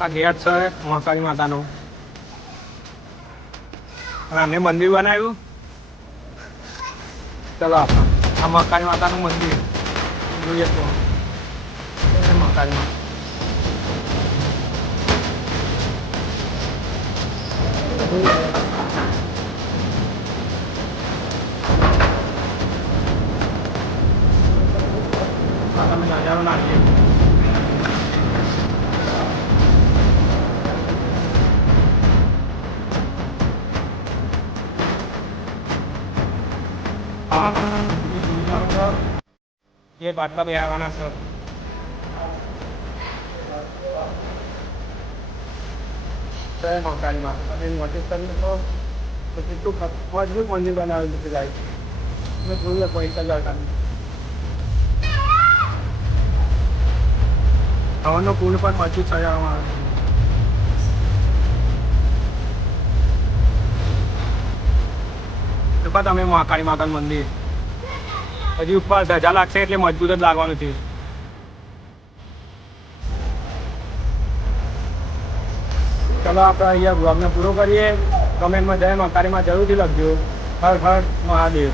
આ ગેટ છે મહાકાળી માતાનું. અને મંદિર બનાવ્યું. ચલો આપણે આ મહાકાળી માતાનું મંદિર જોઈએ તો મહાકાળી માતા. તમે નજારો નાખીએ. ये बाटला भी आवाना सर जय महाकाली माँ अभी नोटिस करने तो કેટલું મજબૂત મંદિર બનાવેલું છે ગાય મેં જોયું પૈસા જતા હવાનો પુલ પણ મજબૂત સજાવવામાં આવે છે તમે મહાકાળી માતાનું મંદિર હજી ઉપર ધજા લાગશે એટલે મજબૂત જ લાગવાનું છે. ચલો આપણે અહીંયા બ્લોગને પૂરો કરીએ. કમેન્ટમાં જય મહાકાળીમાં જરૂરથી લખજો. હર હર મહાદેવ.